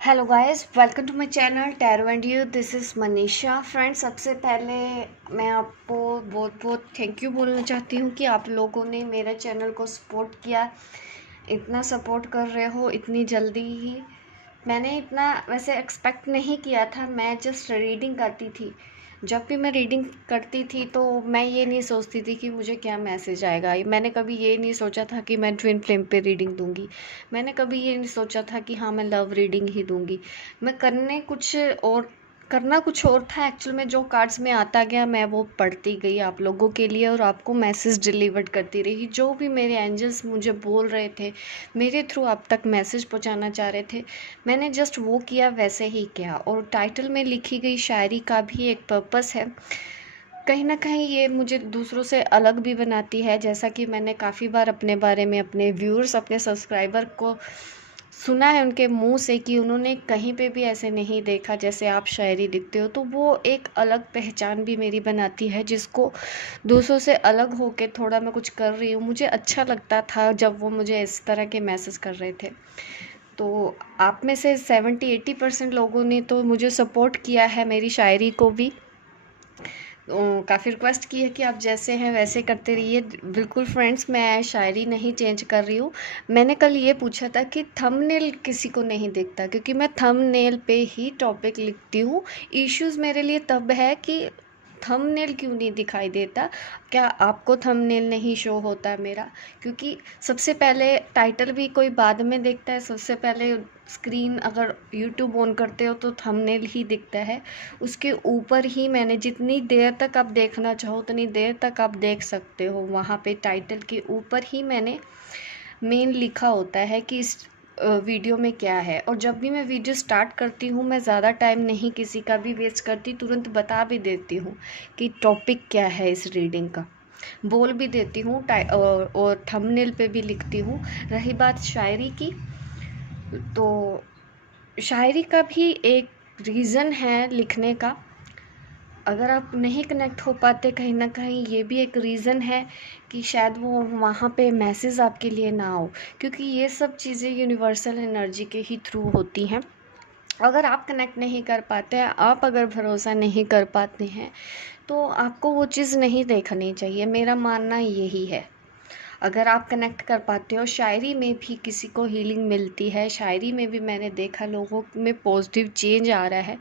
Hello guys, welcome to my channel tarot and you. This is Manisha. Friends, सबसे पहले मैं आपको बहुत बहुत थैंक यू बोलना चाहती हूँ कि आप लोगों ने मेरे चैनल को सपोर्ट किया, इतना सपोर्ट कर रहे हो इतनी जल्दी ही। मैंने इतना वैसे एक्सपेक्ट नहीं किया था। मैं जस्ट रीडिंग करती थी। जब भी मैं रीडिंग करती थी तो मैं ये नहीं सोचती थी कि मुझे क्या मैसेज आएगा। मैंने कभी ये नहीं सोचा था कि मैं ट्विन फ्लेम पे रीडिंग दूंगी। मैंने कभी ये नहीं सोचा था कि हाँ, मैं लव रीडिंग ही दूंगी। मैं करना कुछ और था एक्चुअल में। जो कार्ड्स में आता गया मैं वो पढ़ती गई आप लोगों के लिए और आपको मैसेज डिलीवर करती रही। जो भी मेरे एंजल्स मुझे बोल रहे थे, मेरे थ्रू आप तक मैसेज पहुंचाना चाह रहे थे, मैंने जस्ट वो किया, वैसे ही किया। और टाइटल में लिखी गई शायरी का भी एक पर्पस है। कहीं ना कहीं ये मुझे दूसरों से अलग भी बनाती है। जैसा कि मैंने काफ़ी बार अपने बारे में अपने व्यूअर्स, अपने सब्सक्राइबर को सुना है उनके मुंह से कि उन्होंने कहीं पे भी ऐसे नहीं देखा जैसे आप शायरी लिखते हो। तो वो एक अलग पहचान भी मेरी बनाती है, जिसको दूसरों से अलग होके थोड़ा मैं कुछ कर रही हूँ। मुझे अच्छा लगता था जब वो मुझे इस तरह के मैसेज कर रहे थे। तो आप में से 70-80% लोगों ने तो मुझे सपोर्ट किया है मेरी शायरी को भी। काफ़ी रिक्वेस्ट की है कि आप जैसे हैं वैसे करते रहिए। बिल्कुल फ्रेंड्स, मैं शायरी नहीं चेंज कर रही हूँ। मैंने कल ये पूछा था कि थंबनेल किसी को नहीं दिखता, क्योंकि मैं थंबनेल पे ही टॉपिक लिखती हूँ। इश्यूज़ मेरे लिए तब है कि थंबनेल क्यों नहीं दिखाई देता। क्या आपको थंबनेल नहीं शो होता मेरा? क्योंकि सबसे पहले टाइटल भी कोई बाद में देखता है। सबसे पहले स्क्रीन अगर यूट्यूब ऑन करते हो तो थंबनेल ही दिखता है। उसके ऊपर ही मैंने जितनी देर तक आप देखना चाहो उतनी देर तक आप देख सकते हो। वहाँ पे टाइटल के ऊपर ही मैंने मेन लिखा होता है कि इस वीडियो में क्या है। और जब भी मैं वीडियो स्टार्ट करती हूँ मैं ज़्यादा टाइम नहीं किसी का भी वेस्ट करती, तुरंत बता भी देती हूँ कि टॉपिक क्या है इस रीडिंग का। बोल भी देती हूँ और थंबनेल पे भी लिखती हूँ। रही बात शायरी की, तो शायरी का भी एक रीज़न है लिखने का। अगर आप नहीं कनेक्ट हो पाते, कहीं ना कहीं ये भी एक रीज़न है कि शायद वो वहाँ पे मैसेज आपके लिए ना हो, क्योंकि ये सब चीज़ें यूनिवर्सल एनर्जी के ही थ्रू होती हैं। अगर आप कनेक्ट नहीं कर पाते हैं, आप अगर भरोसा नहीं कर पाते हैं, तो आपको वो चीज़ नहीं देखनी चाहिए। मेरा मानना यही है। अगर आप कनेक्ट कर पाते हो, शायरी में भी किसी को हीलिंग मिलती है, शायरी में भी मैंने देखा लोगों में पॉजिटिव चेंज आ रहा है,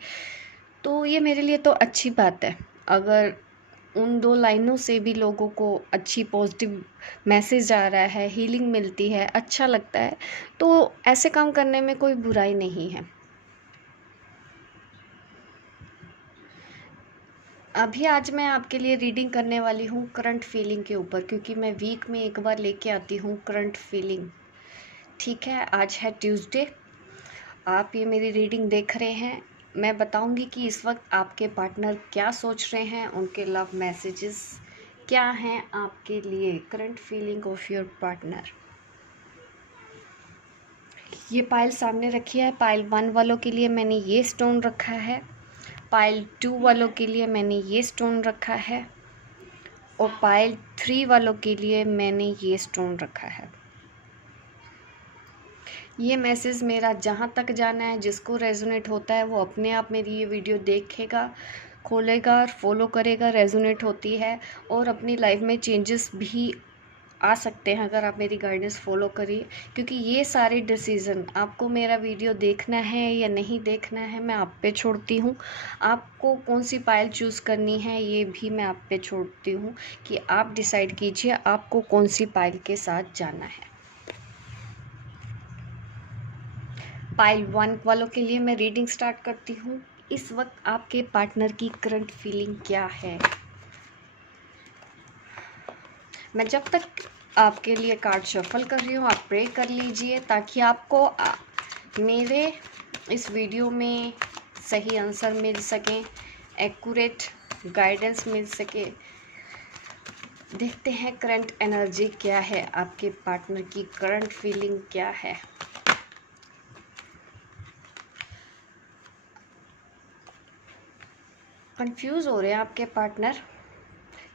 तो ये मेरे लिए तो अच्छी बात है। अगर उन 2 लाइनों से भी लोगों को अच्छी पॉजिटिव मैसेज आ रहा है, हीलिंग मिलती है, अच्छा लगता है, तो ऐसे काम करने में कोई बुराई नहीं है। अभी आज मैं आपके लिए रीडिंग करने वाली हूँ करंट फीलिंग के ऊपर, क्योंकि मैं वीक में एक बार लेके आती हूँ करंट फीलिंग। ठीक है, आज है ट्यूसडे। आप ये मेरी रीडिंग देख रहे हैं। मैं बताऊंगी कि इस वक्त आपके पार्टनर क्या सोच रहे हैं, उनके लव मैसेजेस क्या हैं आपके लिए। Current feeling of your partner. ये पाइल सामने रखी है। पाइल 1 वालों के लिए मैंने ये स्टोन रखा है, पाइल 2 वालों के लिए मैंने ये स्टोन रखा है, और पाइल 3 वालों के लिए मैंने ये स्टोन रखा है। ये मैसेज मेरा जहाँ तक जाना है, जिसको रेजोनेट होता है वो अपने आप मेरी ये वीडियो देखेगा, खोलेगा और फॉलो करेगा। रेजोनेट होती है और अपनी लाइफ में चेंजेस भी आ सकते हैं अगर आप मेरी गाइडेंस फॉलो करिए। क्योंकि ये सारे डिसीज़न, आपको मेरा वीडियो देखना है या नहीं देखना है, मैं आप पे छोड़ती हूँ। आपको कौन सी पायल चूज़ करनी है ये भी मैं आप पे छोड़ती हूँ, कि आप डिसाइड कीजिए आपको कौन सी पायल के साथ जाना है। पाइल 1 वालों के लिए मैं रीडिंग स्टार्ट करती हूँ। इस वक्त आपके पार्टनर की करंट फीलिंग क्या है? मैं जब तक आपके लिए कार्ड शफल कर रही हूँ, आप प्रे कर लीजिए ताकि आपको मेरे इस वीडियो में सही आंसर मिल सके, एक्यूरेट गाइडेंस मिल सके। देखते हैं करंट एनर्जी क्या है, आपके पार्टनर की करंट फीलिंग क्या है। कंफ्यूज हो रहे हैं आपके पार्टनर,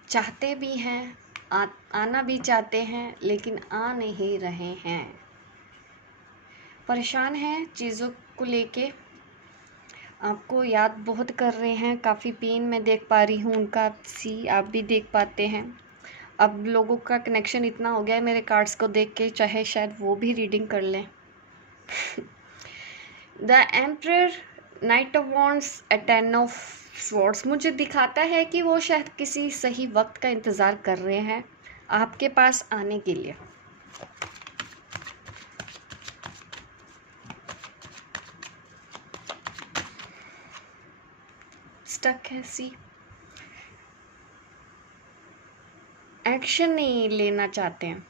चाहते भी हैं, आना भी चाहते हैं, लेकिन आ नहीं रहे हैं। परेशान हैं, चीज़ों को लेके आपको याद बहुत कर रहे हैं, काफ़ी पेन मैं देख पा रही हूँ उनका, आप भी देख पाते हैं। अब लोगों का कनेक्शन इतना हो गया है मेरे कार्ड्स को देख के, चाहे शायद वो भी रीडिंग कर लें। The emperor, night of wands, A ten of swords मुझे दिखाता है कि वो शायद किसी सही वक्त का इंतज़ार कर रहे हैं आपके पास आने के लिए। स्टक है, सी एक्शन नहीं लेना चाहते हैं,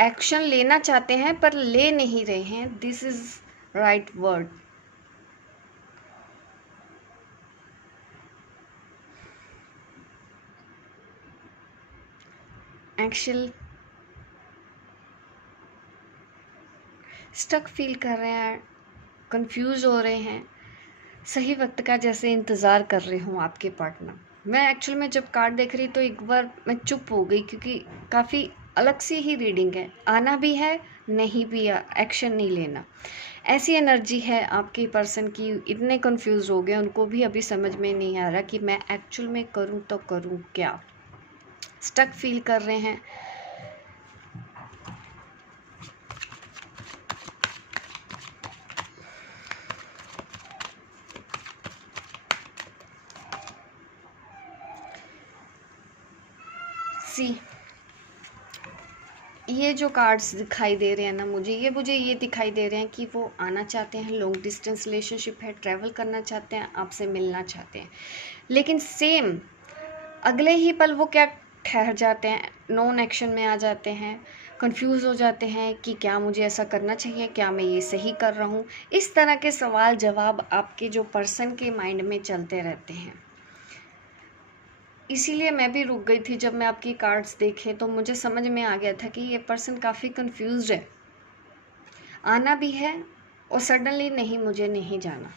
एक्शन लेना चाहते हैं पर ले नहीं रहे हैं। This is right word. Action stuck feel कर रहे हैं, कंफ्यूज हो रहे हैं, सही वक्त का जैसे इंतज़ार कर रहे हूँ आपके पार्टनर। मैं एक्चुअल में जब कार्ड देख रही तो एक बार मैं चुप हो गई, क्योंकि काफ़ी अलग सी ही रीडिंग है, आना भी है नहीं भी, एक्शन नहीं लेना, ऐसी एनर्जी है आपके पर्सन की। इतने कंफ्यूज हो गए, उनको भी अभी समझ में नहीं आ रहा कि मैं एक्चुअल में करूँ तो करूँ क्या। स्टक फील कर रहे हैं। सी ये जो कार्ड्स दिखाई दे रहे हैं ना, मुझे ये दिखाई दे रहे हैं कि वो आना चाहते हैं, लॉन्ग डिस्टेंस रिलेशनशिप है, ट्रैवल करना चाहते हैं, आपसे मिलना चाहते हैं, लेकिन सेम अगले ही पल वो क्या ठहर जाते हैं, नॉन एक्शन में आ जाते हैं, कंफ्यूज हो जाते हैं कि क्या मुझे ऐसा करना चाहिए, क्या मैं ये सही कर रहा हूँ। इस तरह के सवाल जवाब आपके जो पर्सन के माइंड में चलते रहते हैं। इसीलिए मैं भी रुक गई थी जब मैं आपकी कार्ड्स देखे, तो मुझे समझ में आ गया था कि ये पर्सन काफ़ी कंफ्यूज्ड है, आना भी है और सडनली नहीं, मुझे नहीं जाना,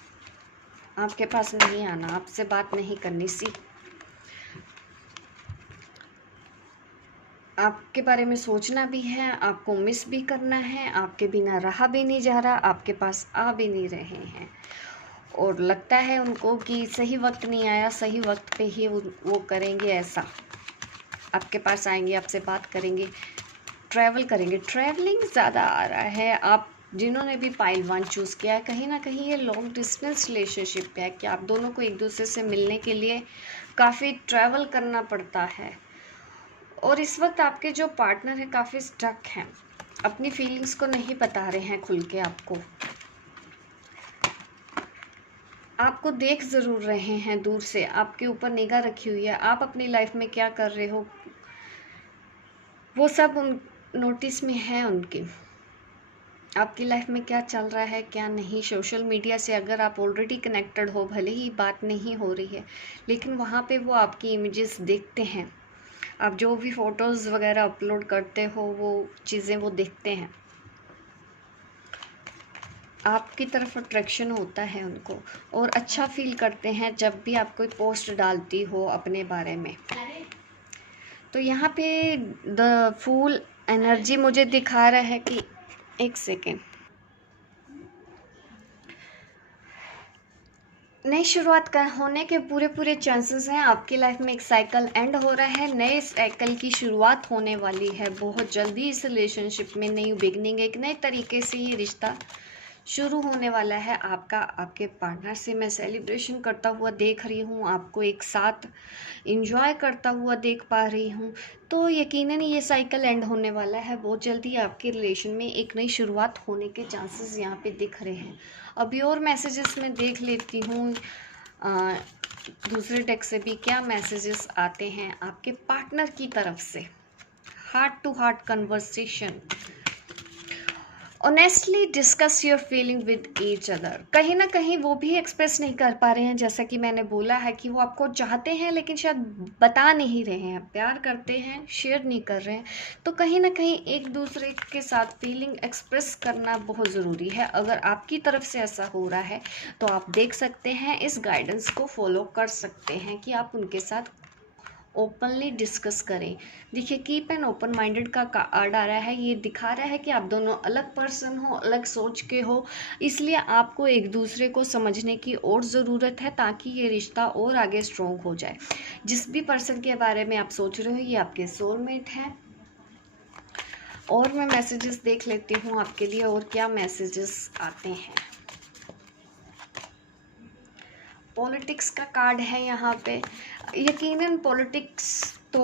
आपके पास नहीं आना, आपसे बात नहीं करनी। सी आपके बारे में सोचना भी है, आपको मिस भी करना है, आपके बिना रहा भी नहीं जा रहा, आपके पास आ भी नहीं रहे हैं, और लगता है उनको कि सही वक्त नहीं आया, सही वक्त पे ही वो करेंगे ऐसा, आपके पास आएंगे, आपसे बात करेंगे, ट्रैवल करेंगे। ट्रैवलिंग ज़्यादा आ रहा है। आप जिन्होंने भी पाइल 1 चूज़ किया है, कहीं ना कहीं ये लॉन्ग डिस्टेंस रिलेशनशिप है कि आप दोनों को एक दूसरे से मिलने के लिए काफ़ी ट्रैवल करना पड़ता है, और इस वक्त आपके जो पार्टनर है काफ़ी स्टक हैं, अपनी फीलिंग्स को नहीं बता रहे हैं खुल के आपको देख ज़रूर रहे हैं दूर से, आपके ऊपर निगाह रखी हुई है, आप अपनी लाइफ में क्या कर रहे हो वो सब उन नोटिस में है उनके, आपकी लाइफ में क्या चल रहा है क्या नहीं। सोशल मीडिया से अगर आप ऑलरेडी कनेक्टेड हो, भले ही बात नहीं हो रही है, लेकिन वहाँ पे वो आपकी इमेजेस देखते हैं, आप जो भी फ़ोटोज़ वगैरह अपलोड करते हो वो चीज़ें वो देखते हैं, आपकी तरफ अट्रैक्शन होता है उनको, और अच्छा फील करते हैं जब भी आप कोई पोस्ट डालती हो अपने बारे में। तो यहाँ पे द फूल एनर्जी मुझे दिखा रहा है कि एक सेकेंड, नई शुरुआत का होने के पूरे चांसेस हैं। आपकी लाइफ में एक साइकिल एंड हो रहा है, नए साइकिल की शुरुआत होने वाली है बहुत जल्दी। इस रिलेशनशिप में नई बिगनिंग, एक नए तरीके से ये रिश्ता शुरू होने वाला है आपका आपके पार्टनर से। मैं सेलिब्रेशन करता हुआ देख रही हूँ, आपको एक साथ इंजॉय करता हुआ देख पा रही हूँ। तो यकीनन ये साइकिल एंड होने वाला है बहुत जल्दी, आपके रिलेशन में एक नई शुरुआत होने के चांसेस यहाँ पे दिख रहे हैं। अभी और मैसेजेस मैं देख लेती हूँ दूसरे डेक से भी क्या मैसेजेस आते हैं आपके पार्टनर की तरफ से। Heart to heart conversation, honestly discuss your feeling with each other. कहीं ना कहीं वो भी एक्सप्रेस नहीं कर पा रहे हैं, जैसा कि मैंने बोला है कि वो आपको चाहते हैं लेकिन शायद बता नहीं रहे हैं, प्यार करते हैं शेयर नहीं कर रहे हैं। तो कहीं ना कहीं एक दूसरे के साथ फीलिंग एक्सप्रेस करना बहुत ज़रूरी है। अगर आपकी तरफ से ऐसा हो रहा है तो आप देख सकते हैं, इस गाइडेंस को फॉलो कर सकते हैं कि आप उनके साथ ओपनली डिस्कस करें। देखिए कीप एन ओपन माइंडेड का कार्ड आ रहा है, ये दिखा रहा है कि आप दोनों अलग पर्सन हो, अलग सोच के हो, इसलिए आपको एक दूसरे को समझने की और ज़रूरत है ताकि ये रिश्ता और आगे स्ट्रॉन्ग हो जाए। जिस भी पर्सन के बारे में आप सोच रहे हो ये आपके सोलमेट हैं। और मैं मैसेजेस देख लेती हूँ आपके लिए और क्या मैसेजेस आते हैं। पॉलिटिक्स का कार्ड है यहाँ पे। यकीनन पॉलिटिक्स तो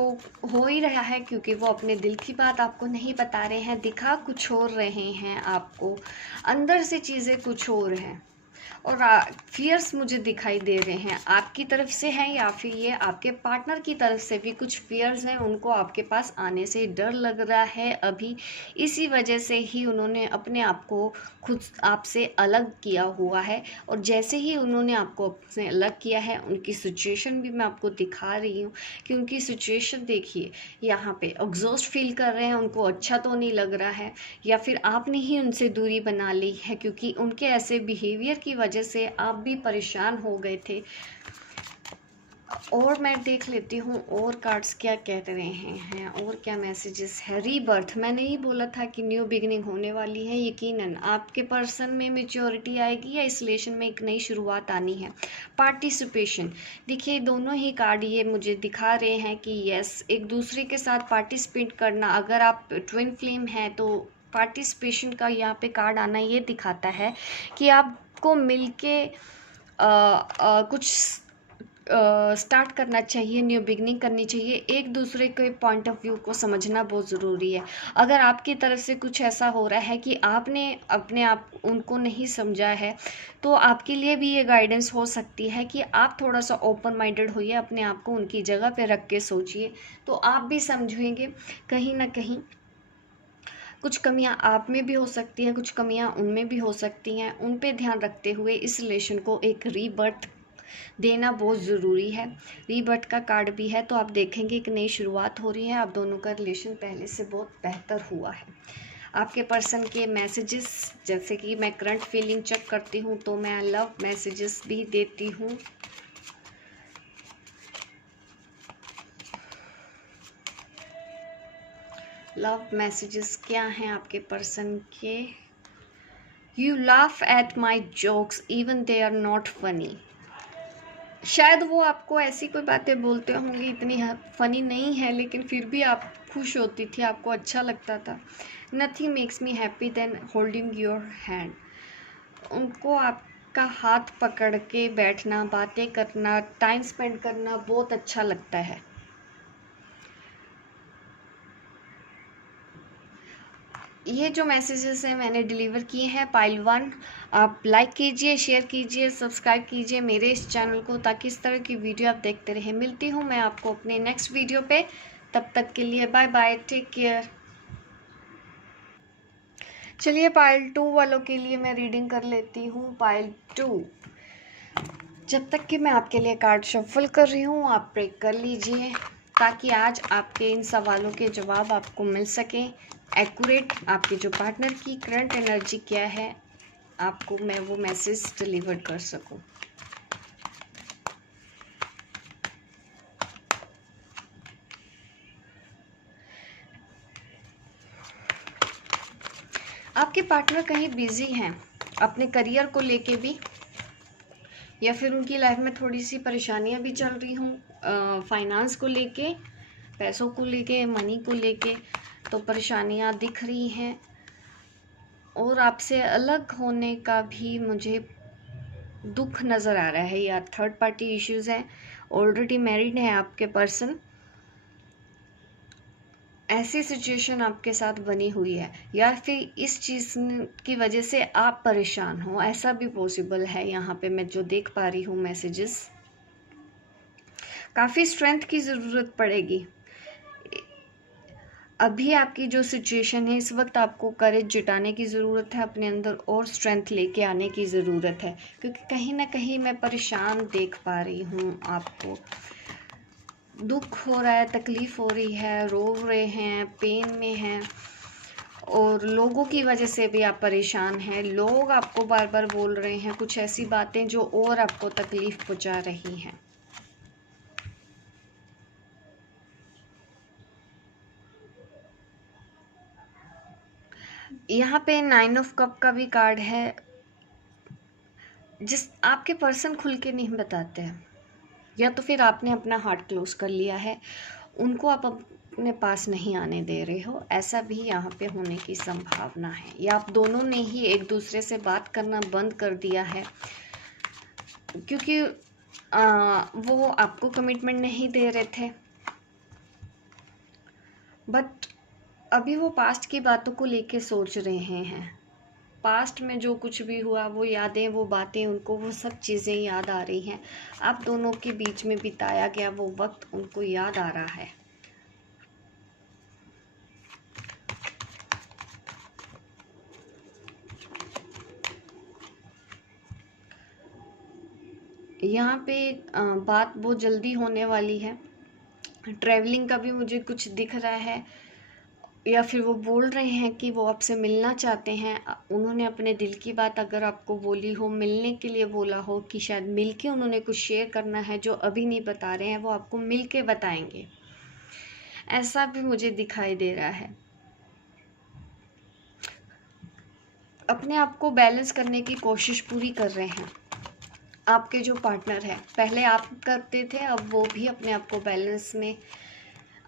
हो ही रहा है क्योंकि वो अपने दिल की बात आपको नहीं बता रहे हैं, दिखा कुछ और रहे हैं आपको, अंदर से चीज़ें कुछ और हैं। और फियर्स मुझे दिखाई दे रहे हैं, आपकी तरफ से हैं या फिर ये आपके पार्टनर की तरफ से भी कुछ फियर्स हैं, उनको आपके पास आने से डर लग रहा है अभी। इसी वजह से ही उन्होंने अपने आप को खुद आपसे अलग किया हुआ है। और जैसे ही उन्होंने आपको आपसे अलग किया है उनकी सिचुएशन भी मैं आपको दिखा रही हूँ कि उनकी सिचुएशन देखिए, यहाँ पे एग्जॉस्ट फील कर रहे हैं, उनको अच्छा तो नहीं लग रहा है, या फिर आपने ही उनसे दूरी बना ली है क्योंकि उनके ऐसे बिहेवियर की वजह से आप भी परेशान हो गए थे। और मैं देख लेती हूँ और कार्ड्स क्या कह रहे हैं और क्या मैसेजेस है। रीबर्थ, मैंने ही बोला था कि न्यू बिगिनिंग होने वाली है। यकीनन आपके पर्सन में मैच्योरिटी आएगी या इस रिलेशन में एक नई शुरुआत आनी है। पार्टिसिपेशन, देखिए दोनों ही कार्ड ये मुझे दिखा रहे हैं कि यस, एक दूसरे के साथ पार्टिसिपेट करना। अगर आप ट्विन फ्लेम हैं तो पार्टिसिपेशन का यहाँ पे कार्ड आना ये दिखाता है कि आपको मिलके कुछ स्टार्ट करना चाहिए, न्यू बिगनिंग करनी चाहिए। एक दूसरे के पॉइंट ऑफ व्यू को समझना बहुत ज़रूरी है। अगर आपकी तरफ से कुछ ऐसा हो रहा है कि आपने अपने आप उनको नहीं समझा है तो आपके लिए भी ये गाइडेंस हो सकती है कि आप थोड़ा सा ओपन माइंडेड होइए, अपने आप को उनकी जगह पे रख के सोचिए, तो आप भी समझेंगे। कहीं ना कहीं कुछ कमियां आप में भी हो सकती हैं, कुछ कमियां उनमें भी हो सकती हैं। उन पे ध्यान रखते हुए इस रिलेशन को एक रीबर्थ देना बहुत ज़रूरी है। रीबर्थ का कार्ड भी है तो आप देखेंगे एक नई शुरुआत हो रही है। आप दोनों का रिलेशन पहले से बहुत बेहतर हुआ है। आपके पर्सन के मैसेजेस, जैसे कि मैं करंट फीलिंग चेक करती हूँ तो मैं लव मैसेजेस भी देती हूँ। लव मैसेजेस क्या हैं आपके पर्सन के। You laugh at my jokes even they are not funny. शायद वो आपको ऐसी कोई बातें बोलते होंगे इतनी फ़नी नहीं है लेकिन फिर भी आप खुश होती थी, आपको अच्छा लगता था। Nothing makes me happy than holding your hand. उनको आपका हाथ पकड़ के बैठना, बातें करना, टाइम स्पेंड करना बहुत अच्छा लगता है। ये जो मैसेजेस हैं मैंने डिलीवर किए हैं पाइल 1। आप लाइक कीजिए, शेयर कीजिए, सब्सक्राइब कीजिए मेरे इस चैनल को ताकि इस तरह की वीडियो आप देखते रहें। मिलती हूँ मैं आपको अपने नेक्स्ट वीडियो पे, तब तक के लिए बाय बाय, टेक केयर। चलिए पाइल 2 वालों के लिए मैं रीडिंग कर लेती हूँ। पाइल 2, जब तक कि मैं आपके लिए कार्ड शफल कर रही हूँ आप प्रे कर लीजिए ताकि आज आपके इन सवालों के जवाब आपको मिल सकें एक्यूरेट। आपके जो पार्टनर की करंट एनर्जी क्या है आपको मैं वो मैसेज डिलीवर कर सकूं। आपके पार्टनर कहीं बिजी हैं अपने करियर को लेके भी, या फिर उनकी लाइफ में थोड़ी सी परेशानियां भी चल रही हूँ फाइनेंस को लेके, पैसों को लेके, मनी को लेके, तो परेशानियां दिख रही हैं। और आपसे अलग होने का भी मुझे दुख नज़र आ रहा है, या थर्ड पार्टी इश्यूज़ हैं, ऑलरेडी मैरिड है आपके पर्सन, ऐसी सिचुएशन आपके साथ बनी हुई है, या फिर इस चीज़ की वजह से आप परेशान हो, ऐसा भी पॉसिबल है। यहाँ पे मैं जो देख पा रही हूँ मैसेजेस, काफ़ी स्ट्रेंथ की ज़रूरत पड़ेगी। अभी आपकी जो सिचुएशन है इस वक्त आपको करेज जुटाने की ज़रूरत है, अपने अंदर और स्ट्रेंथ लेके आने की ज़रूरत है, क्योंकि कहीं ना कहीं मैं परेशान देख पा रही हूँ आपको। दुख हो रहा है, तकलीफ़ हो रही है, रो रहे हैं, पेन में हैं, और लोगों की वजह से भी आप परेशान हैं। लोग आपको बार बार बोल रहे हैं कुछ ऐसी बातें जो और आपको तकलीफ़ पहुँचा रही हैं। यहाँ पे 9 ऑफ कप का भी कार्ड है। जिस आपके पर्सन खुल के नहीं बताते हैं, या तो फिर आपने अपना हार्ट क्लोज कर लिया है, उनको आप अपने पास नहीं आने दे रहे हो, ऐसा भी यहाँ पे होने की संभावना है। या आप दोनों ने ही एक दूसरे से बात करना बंद कर दिया है, क्योंकि वो आपको कमिटमेंट नहीं दे रहे थे। बट अभी वो पास्ट की बातों को लेके सोच रहे हैं। पास्ट में जो कुछ भी हुआ, वो यादें, वो बातें, उनको वो सब चीज़ें याद आ रही हैं। आप दोनों के बीच में बिताया गया वो वक्त उनको याद आ रहा है। यहाँ पे बात बहुत जल्दी होने वाली है। ट्रैवलिंग का भी मुझे कुछ दिख रहा है, या फिर वो बोल रहे हैं कि वो आपसे मिलना चाहते हैं। उन्होंने अपने दिल की बात अगर आपको बोली हो, मिलने के लिए बोला हो, कि शायद मिल के उन्होंने कुछ शेयर करना है जो अभी नहीं बता रहे हैं, वो आपको मिल के बताएंगे, ऐसा भी मुझे दिखाई दे रहा है। अपने आप को बैलेंस करने की कोशिश पूरी कर रहे हैं आपके जो पार्टनर है। पहले आप करते थे, अब वो भी अपने आप को बैलेंस में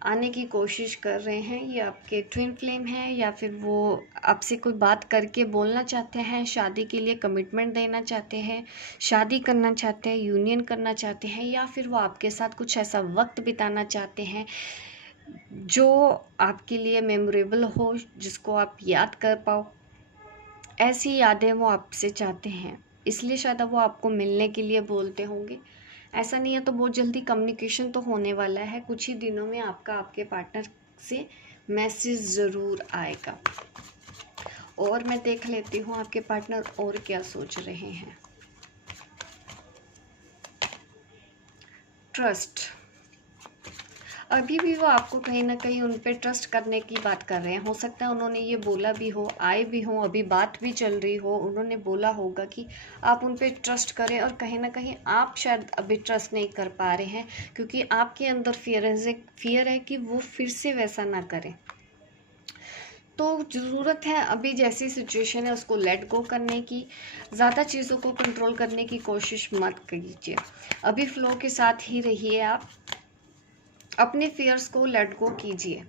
आने की कोशिश कर रहे हैं। ये आपके ट्विन फ्लेम हैं, या फिर वो आपसे कोई बात करके बोलना चाहते हैं, शादी के लिए कमिटमेंट देना चाहते हैं, शादी करना चाहते हैं, यूनियन करना चाहते हैं, या फिर वो आपके साथ कुछ ऐसा वक्त बिताना चाहते हैं जो आपके लिए मेमोरेबल हो, जिसको आप याद कर पाओ। ऐसी यादें वो आपसे चाहते हैं, इसलिए शायद वो आपको मिलने के लिए बोलते होंगे। ऐसा नहीं है तो बहुत जल्दी कम्युनिकेशन तो होने वाला है। कुछ ही दिनों में आपका आपके पार्टनर से मैसेज ज़रूर आएगा। और मैं देख लेती हूँ आपके पार्टनर और क्या सोच रहे हैं। ट्रस्ट, अभी भी वो आपको कहीं ना कहीं उन पे ट्रस्ट करने की बात कर रहे हैं। हो सकता है उन्होंने ये बोला भी हो, आए भी हो, अभी बात भी चल रही हो, उन्होंने बोला होगा कि आप उन पे ट्रस्ट करें, और कहीं ना कहीं आप शायद अभी ट्रस्ट नहीं कर पा रहे हैं, क्योंकि आपके अंदर फियर है कि वो फिर से वैसा ना करें। तो ज़रूरत है अभी जैसी सिचुएशन है उसको लेट गो करने की। ज़्यादा चीज़ों को कंट्रोल करने की कोशिश मत कीजिए, अभी फ्लो के साथ ही रहिए। आप अपने फियर्स को लेट गो कीजिए।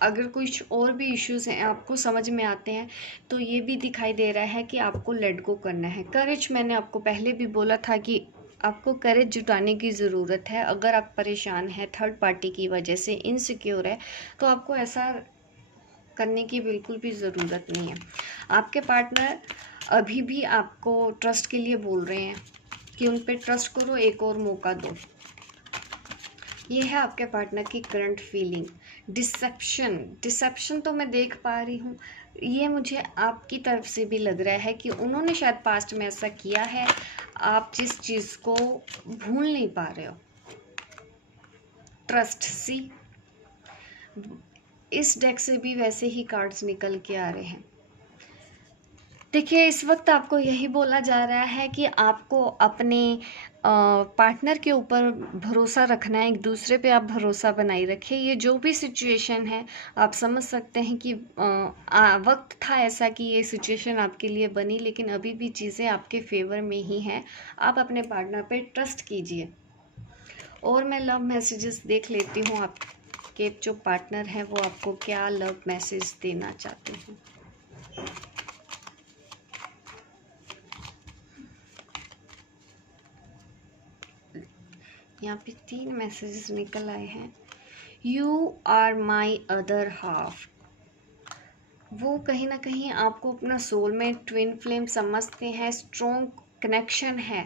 अगर कुछ और भी इश्यूज हैं आपको समझ में आते हैं, तो ये भी दिखाई दे रहा है कि आपको लेट गो करना है। करेज, मैंने आपको पहले भी बोला था कि आपको करेज जुटाने की ज़रूरत है। अगर आप परेशान हैं, थर्ड पार्टी की वजह से इनसिक्योर है, तो आपको ऐसा करने की बिल्कुल भी ज़रूरत नहीं है। आपके पार्टनर अभी भी आपको ट्रस्ट के लिए बोल रहे हैं कि उन पर ट्रस्ट करो, एक और मौका दो। ये है आपके पार्टनर की करंट फीलिंग। डिसेप्शन तो मैं देख पा रही हूँ। ये मुझे आपकी तरफ से भी लग रहा है कि उन्होंने शायद पास्ट में ऐसा किया है, आप जिस चीज़ को भूल नहीं पा रहे हो। ट्रस्ट, सी, इस डेक से भी वैसे ही कार्ड्स निकल के आ रहे हैं। देखिए, इस वक्त आपको यही बोला जा रहा है कि आपको अपने पार्टनर के ऊपर भरोसा रखना है, एक दूसरे पे आप भरोसा बनाए रखें। ये जो भी सिचुएशन है, आप समझ सकते हैं कि वक्त था ऐसा कि ये सिचुएशन आपके लिए बनी, लेकिन अभी भी चीज़ें आपके फेवर में ही हैं। आप अपने पार्टनर पे ट्रस्ट कीजिए। और मैं लव मैसेजेस देख लेती हूँ, आपके जो पार्टनर हैं वो आपको क्या लव मैसेज देना चाहते हैं। यहाँ पे 3 मैसेजेस निकल आए हैं। You are my other half. वो कहीं ना कहीं आपको अपना सोलमेट, ट्विन फ्लेम समझते हैं, स्ट्रॉन्ग कनेक्शन है।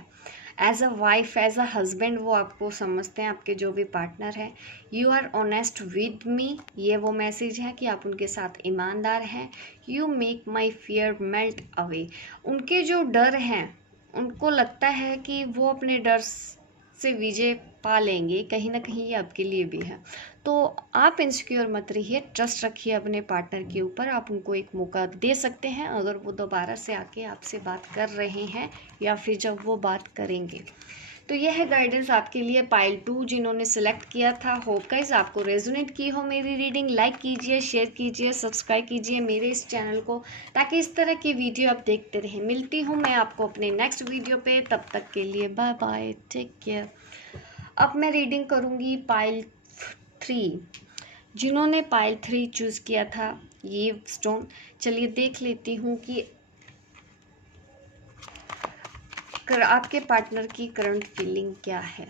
As a wife, as a husband वो आपको समझते हैं, आपके जो भी पार्टनर है। You are honest with me, ये वो मैसेज है कि आप उनके साथ ईमानदार हैं। You make my fear melt away. उनके जो डर हैं, उनको लगता है कि वो अपने डर से विजय पा लेंगे। कहीं ना कहीं ये आपके लिए भी है। तो आप इनसिक्योर मत रहिए, ट्रस्ट रखिए अपने पार्टनर के ऊपर। आप उनको एक मौका दे सकते हैं अगर वो दोबारा से आके आपसे बात कर रहे हैं, या फिर जब वो बात करेंगे। तो यह है गाइडेंस आपके लिए पाइल 2 जिन्होंने सिलेक्ट किया था। होप गाइस आपको रेजोनेट की हो मेरी रीडिंग। लाइक कीजिए, शेयर कीजिए, सब्सक्राइब कीजिए मेरे इस चैनल को, ताकि इस तरह की वीडियो आप देखते रहें। मिलती हूँ मैं आपको अपने नेक्स्ट वीडियो पे, तब तक के लिए बाय बाय, टेक केयर। अब मैं रीडिंग करूँगी पाइल 3, जिन्होंने पाइल 3 चूज़ किया था ये स्टोन। चलिए देख लेती हूँ कि आपके पार्टनर की करंट फीलिंग क्या है।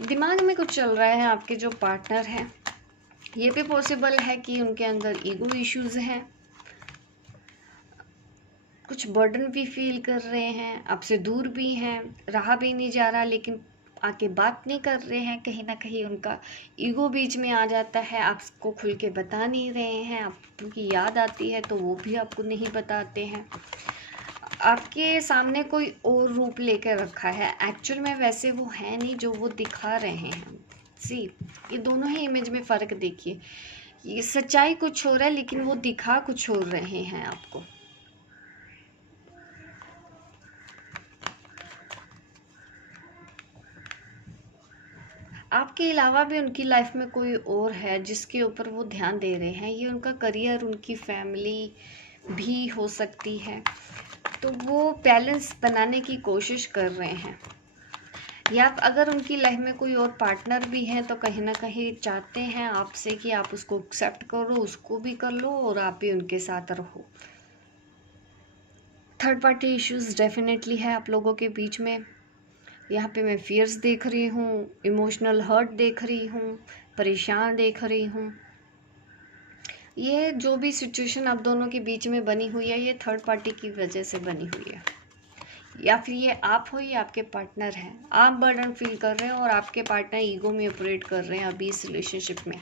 दिमाग में कुछ चल रहा है आपके जो पार्टनर हैं। ये भी पॉसिबल है कि उनके अंदर ईगो इश्यूज हैं, कुछ बर्डन भी फील कर रहे हैं, आपसे दूर भी हैं, रहा भी नहीं जा रहा, लेकिन आके बात नहीं कर रहे हैं। कहीं ना कहीं उनका ईगो बीच में आ जाता है, आपको खुल के बता नहीं रहे हैं। आपकी याद आती है तो वो भी आपको नहीं बताते हैं। आपके सामने कोई और रूप लेकर रखा है, एक्चुअल में वैसे वो है नहीं जो वो दिखा रहे हैं। सी, ये दोनों ही इमेज में फ़र्क देखिए। ये सच्चाई कुछ हो रहा है लेकिन वो दिखा कुछ हो रहे हैं आपको। आपके अलावा भी उनकी लाइफ में कोई और है जिसके ऊपर वो ध्यान दे रहे हैं। ये उनका करियर, उनकी फैमिली भी हो सकती है। तो वो बैलेंस बनाने की कोशिश कर रहे हैं, या अगर उनकी लाइफ में कोई और पार्टनर भी है तो कहीं ना कहीं चाहते हैं आपसे कि आप उसको एक्सेप्ट करो, उसको भी कर लो और आप भी उनके साथ रहो। थर्ड पार्टी इश्यूज डेफिनेटली है आप लोगों के बीच में। यहाँ पे मैं फियर्स देख रही हूँ, इमोशनल हर्ट देख रही हूँ, परेशान देख रही हूँ। ये जो भी सिचुएशन आप दोनों के बीच में बनी हुई है, ये थर्ड पार्टी की वजह से बनी हुई है, या फिर ये आप हो या आपके पार्टनर हैं। आप बर्डन फील कर रहे हो और आपके पार्टनर ईगो में ऑपरेट कर रहे हैं अभी इस रिलेशनशिप में।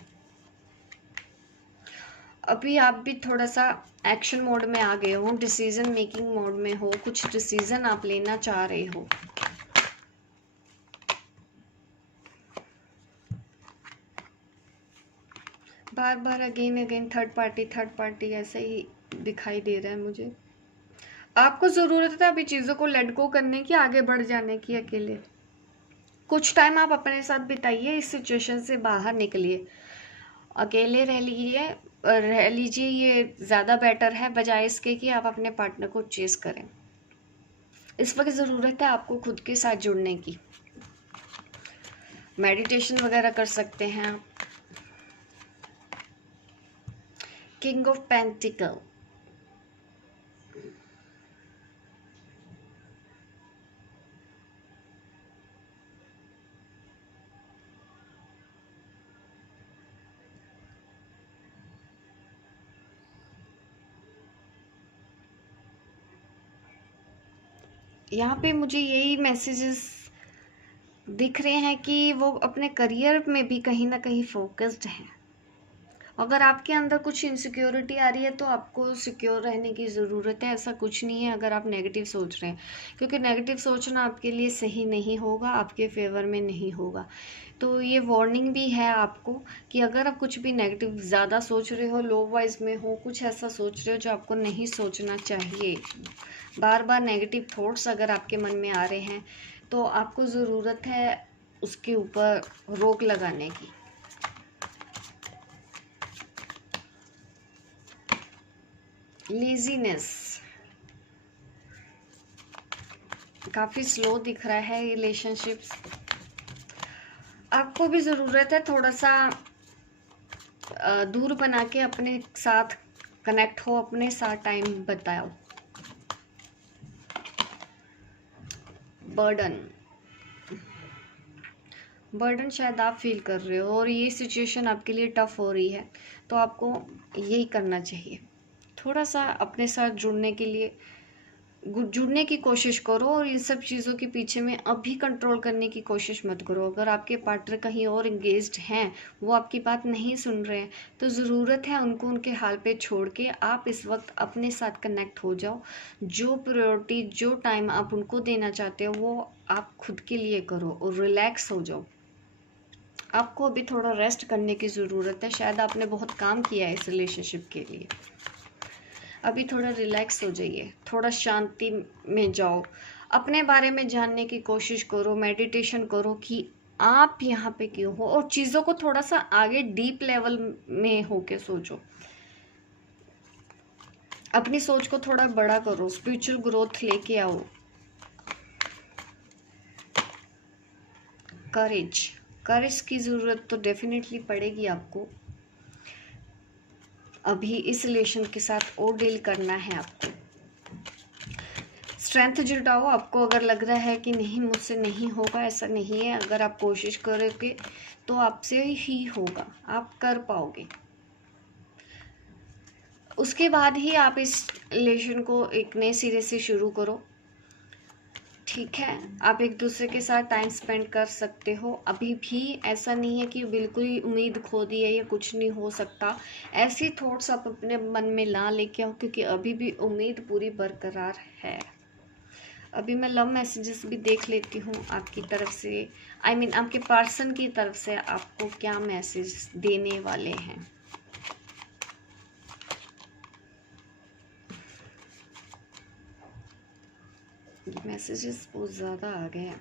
अभी आप भी थोड़ा सा एक्शन मोड में आ गए हो, डिसीजन मेकिंग मोड में हो, कुछ डिसीजन आप लेना चाह रहे हो। बार बार अगेन अगेन थर्ड पार्टी ऐसे ही दिखाई दे रहा है मुझे। आपको ज़रूरत है अभी चीज़ों को लेट गो करने की, आगे बढ़ जाने की अकेले। कुछ टाइम आप अपने साथ बिताइए, इस सिचुएशन से बाहर निकलिए, अकेले रह लीजिए। ये ज़्यादा बेटर है बजाय इसके कि आप अपने पार्टनर को चेस करें। इस वक्त ज़रूरत है आपको खुद के साथ जुड़ने की। मेडिटेशन वगैरह कर सकते हैं आप। किंग ऑफ पेंटिकल, यहाँ पे मुझे यही मैसेजेस दिख रहे हैं कि वो अपने करियर में भी कहीं ना कहीं फोकस्ड हैं। अगर आपके अंदर कुछ इनसिक्योरिटी आ रही है तो आपको सिक्योर रहने की ज़रूरत है, ऐसा कुछ नहीं है अगर आप नेगेटिव सोच रहे हैं, क्योंकि नेगेटिव सोचना आपके लिए सही नहीं होगा, आपके फेवर में नहीं होगा। तो ये वार्निंग भी है आपको कि अगर आप कुछ भी नेगेटिव ज़्यादा सोच रहे हो, लो वाइज में हो, कुछ ऐसा सोच रहे हो जो आपको नहीं सोचना चाहिए, बार बार नेगेटिव थॉट्स अगर आपके मन में आ रहे हैं, तो आपको ज़रूरत है उसके ऊपर रोक लगाने की। लेजीनेस, काफ़ी स्लो दिख रहा है रिलेशनशिप्स। आपको भी ज़रूरत है थोड़ा सा दूर बना के अपने साथ कनेक्ट हो, अपने साथ टाइम बताओ। बर्डन शायद आप फील कर रहे हो और ये सिचुएशन आपके लिए टफ हो रही है, तो आपको यही करना चाहिए, थोड़ा सा अपने साथ जुड़ने के लिए जुड़ने की कोशिश करो और इन सब चीज़ों के पीछे में अभी कंट्रोल करने की कोशिश मत करो। अगर आपके पार्टनर कहीं और इंगेज्ड हैं, वो आपकी बात नहीं सुन रहे हैं, तो ज़रूरत है उनको उनके हाल पे छोड़ के आप इस वक्त अपने साथ कनेक्ट हो जाओ। जो प्रायोरिटी, जो टाइम आप उनको देना चाहते हो, वो आप खुद के लिए करो और रिलैक्स हो जाओ। आपको अभी थोड़ा रेस्ट करने की ज़रूरत है। शायद आपने बहुत काम किया है इस रिलेशनशिप के लिए। अभी थोड़ा रिलैक्स हो जाइए, थोड़ा शांति में जाओ, अपने बारे में जानने की कोशिश करो, मेडिटेशन करो कि आप यहाँ पे क्यों हो, और चीज़ों को थोड़ा सा आगे डीप लेवल में होके सोचो। अपनी सोच को थोड़ा बड़ा करो, स्पिरिचुअल ग्रोथ लेके आओ। करेज की ज़रूरत तो डेफिनेटली पड़ेगी आपको। अभी इस रिलेशन के साथ और डील करना है आपको। स्ट्रेंथ जुटाओ। आपको अगर लग रहा है कि नहीं मुझसे नहीं होगा, ऐसा नहीं है। अगर आप कोशिश करोगे तो आपसे ही होगा, आप कर पाओगे। उसके बाद ही आप इस रिलेशन को एक नए सिरे से शुरू करो। ठीक है, आप एक दूसरे के साथ टाइम स्पेंड कर सकते हो। अभी भी ऐसा नहीं है कि बिल्कुल ही उम्मीद खो दी है या कुछ नहीं हो सकता। ऐसी थॉट्स आप अपने मन में ना लेके आओ, क्योंकि अभी भी उम्मीद पूरी बरकरार है। अभी मैं लव मैसेजेस भी देख लेती हूँ आपकी तरफ से, आपके पर्सन की तरफ से आपको क्या मैसेज देने वाले हैं। मैसेजेस बहुत ज़्यादा आ गए हैं।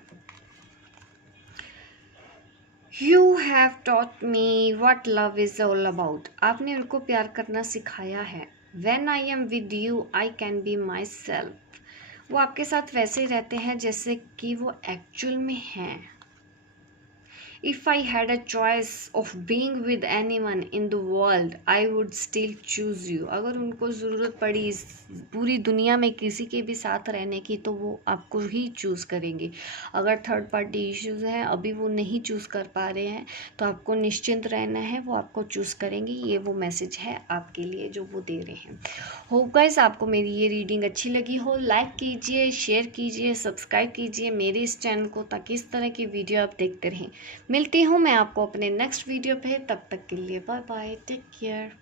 You have taught me what love is all about. आपने उनको प्यार करना सिखाया है। When I am with you I can be my self. वो आपके साथ वैसे रहते हैं जैसे कि वो एक्चुअल में हैं। If I had a choice of being with anyone in the world, I would still choose you. अगर उनको ज़रूरत पड़ी इस पूरी दुनिया में किसी के भी साथ रहने की, तो वो आपको ही चूज़ करेंगे। अगर थर्ड पार्टी इश्यूज़ हैं, अभी वो नहीं चूज़ कर पा रहे हैं, तो आपको निश्चिंत रहना है, वो आपको चूज़ करेंगे। ये वो मैसेज है आपके लिए जो वो दे रहे हैं। होप गाइस आपको मेरी ये रीडिंग अच्छी लगी हो। लाइक कीजिए, शेयर कीजिए, सब्सक्राइब कीजिए मेरे इस चैनल को, ताकि इस तरह की वीडियो आप देखते रहें। मिलती हूँ मैं आपको अपने नेक्स्ट वीडियो पे। तब तक के लिए बाय बाय, टेक केयर।